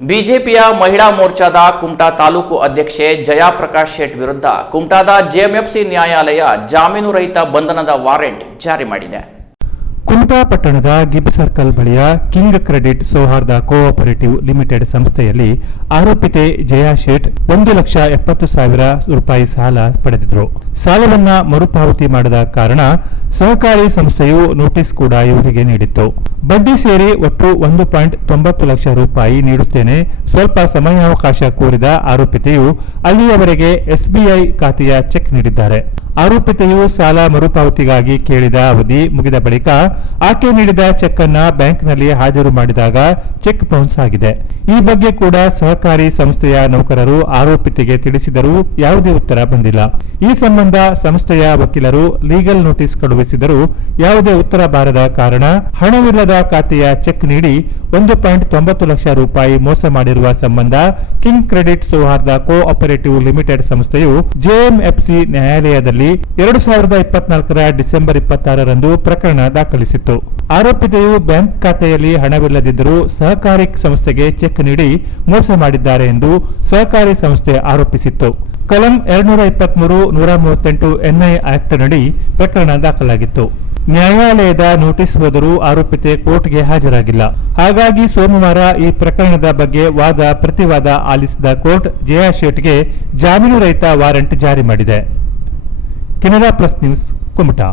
ಬಿಜೆಪಿಯ ಮಹಿಳಾ ಮೋರ್ಚಾದ ಕುಮಟಾ ತಾಲೂಕು ಅಧ್ಯಕ್ಷೆ ಜಯಪ್ರಕಾಶ್ ಶೆಟ್ ವಿರುದ್ಧ ಕುಮಟಾದ ಜೆಎಂಎಫ್ಸಿ ನ್ಯಾಯಾಲಯ ಜಾಮೀನು ರಹಿತ ಬಂಧನದ ವಾರೆಂಟ್ ಜಾರಿ ಮಾಡಿದೆ. ಕುಮಟಾ ಪಟ್ಟಣದ ಗಿಬ್ ಸರ್ಕಲ್ ಬಳಿಯ ಕಿಂಗ್ ಕ್ರೆಡಿಟ್ ಸೌಹಾರ್ದ ಕೋಆಪರೇಟಿವ್ ಲಿಮಿಟೆಡ್ ಸಂಸ್ಥೆಯಲ್ಲಿ ಆರೋಪಿತೆ ಜಯಾ ಶೇಟ್ 1,70,000 ರೂಪಾಯಿ ಸಾಲ ಪಡೆದಿದ್ರು. ಸಾಲವನ್ನ ಮರುಪಾವತಿ ಮಾಡದ ಕಾರಣ ಸಹಕಾರಿ ಸಂಸ್ಥೆಯು ನೋಟಿಸ್ ಕೂಡ ಇವರಿಗೆ ನೀಡಿತ್ತು. ಬಡ್ಡಿ ಸೇರಿ ಒಟ್ಟು 1.90 ಲಕ್ಷ ರೂಪಾಯಿ ನೀಡುತ್ತೇನೆ, ಸ್ವಲ್ಪ ಸಮಯಾವಕಾಶ ಕೋರಿದ ಆರೋಪಿತೆಯು ಅಲ್ಲಿಯವರೆಗೆ ಎಸ್ಬಿಐ ಖಾತೆಯ ಚೆಕ್ ನೀಡಿದ್ದಾರೆ. ಆರೋಪಿತೆಯು ಸಾಲ ಮರುಪಾವತಿಗಾಗಿ ಕೇಳಿದ ಅವಧಿ ಮುಗಿದ ಬಳಿಕ ಆಕೆ ನೀಡಿದ ಚೆಕ್ ಅನ್ನ ಬ್ಯಾಂಕ್ನಲ್ಲಿ ಹಾಜರು ಮಾಡಿದಾಗ ಚೆಕ್ ಬೌನ್ಸ್ ಆಗಿದೆ. ಈ ಬಗ್ಗೆ ಕೂಡ ಸಹಕಾರಿ ಸಂಸ್ಥೆಯ ನೌಕರರು ಆರೋಪಿತೆಗೆ ತಿಳಿಸಿದರೂ ಯಾವುದೇ ಉತ್ತರ ಬಂದಿಲ್ಲ. ಈ ಸಂಬಂಧ ಸಂಸ್ಥೆಯ ವಕೀಲರು ಲೀಗಲ್ ನೋಟಿಸ್ ಕಳುಹಿಸಿದರೂ ಯಾವುದೇ ಉತ್ತರ ಬಾರದ ಕಾರಣ ಹಣವಿಲ್ಲದ ಖಾತೆಯ ಚೆಕ್ ನೀಡಿ 1.90 ಲಕ್ಷ ರೂಪಾಯಿ ಮೋಸ ಮಾಡಿರುವ ಸಂಬಂಧ ಕಿಂಗ್ ಕ್ರೆಡಿಟ್ ಸೌಹಾರ್ದ ಕೋಆಪರೇಟಿವ್ ಲಿಮಿಟೆಡ್ ಸಂಸ್ಥೆಯು ಜೆಎಂಎಫ್ಸಿ ನ್ಯಾಯಾಲಯದಲ್ಲಿ 2024 ಡಿಸೆಂಬರ್ 26ರಂದು ಪ್ರಕರಣ ದಾಖಲಿಸಿತ್ತು. ಆರೋಪಿತೆಯು ಬ್ಯಾಂಕ್ ಖಾತೆಯಲ್ಲಿ ಹಣವಿಲ್ಲದಿದ್ದರೂ ಸಹಕಾರಿ ಸಂಸ್ಥೆಗೆ ಚೆಕ್ ನೀಡಿ ಮೋಸ ಮಾಡಿದ್ದಾರೆ ಎಂದು ಸಹಕಾರಿ ಸಂಸ್ಥೆ ಆರೋಪಿಸಿತ್ತು. ಕಲಂ 223, 138 ಎನ್ಐ ಆಕ್ಟ್ ನಡಿ ಪ್ರಕರಣ ದಾಖಲಾಗಿತ್ತು. ನ್ಯಾಯಾಲಯದ ನೋಟಿಸ್ ಹೋದರೂ ಆರೋಪಿತೆ ಕೋರ್ಟ್ಗೆ ಹಾಜರಾಗಿಲ್ಲ. ಹಾಗಾಗಿ ಸೋಮವಾರ ಈ ಪ್ರಕರಣದ ಬಗ್ಗೆ ವಾದ ಪ್ರತಿವಾದ ಆಲಿಸಿದ ಕೋರ್ಟ್ ಜಯಾ ಶೇಟ್ಗೆ ಜಾಮೀನು ರಹಿತ ವಾರೆಂಟ್ ಜಾರಿ ಮಾಡಿದೆ. Canara plus news, Kumta.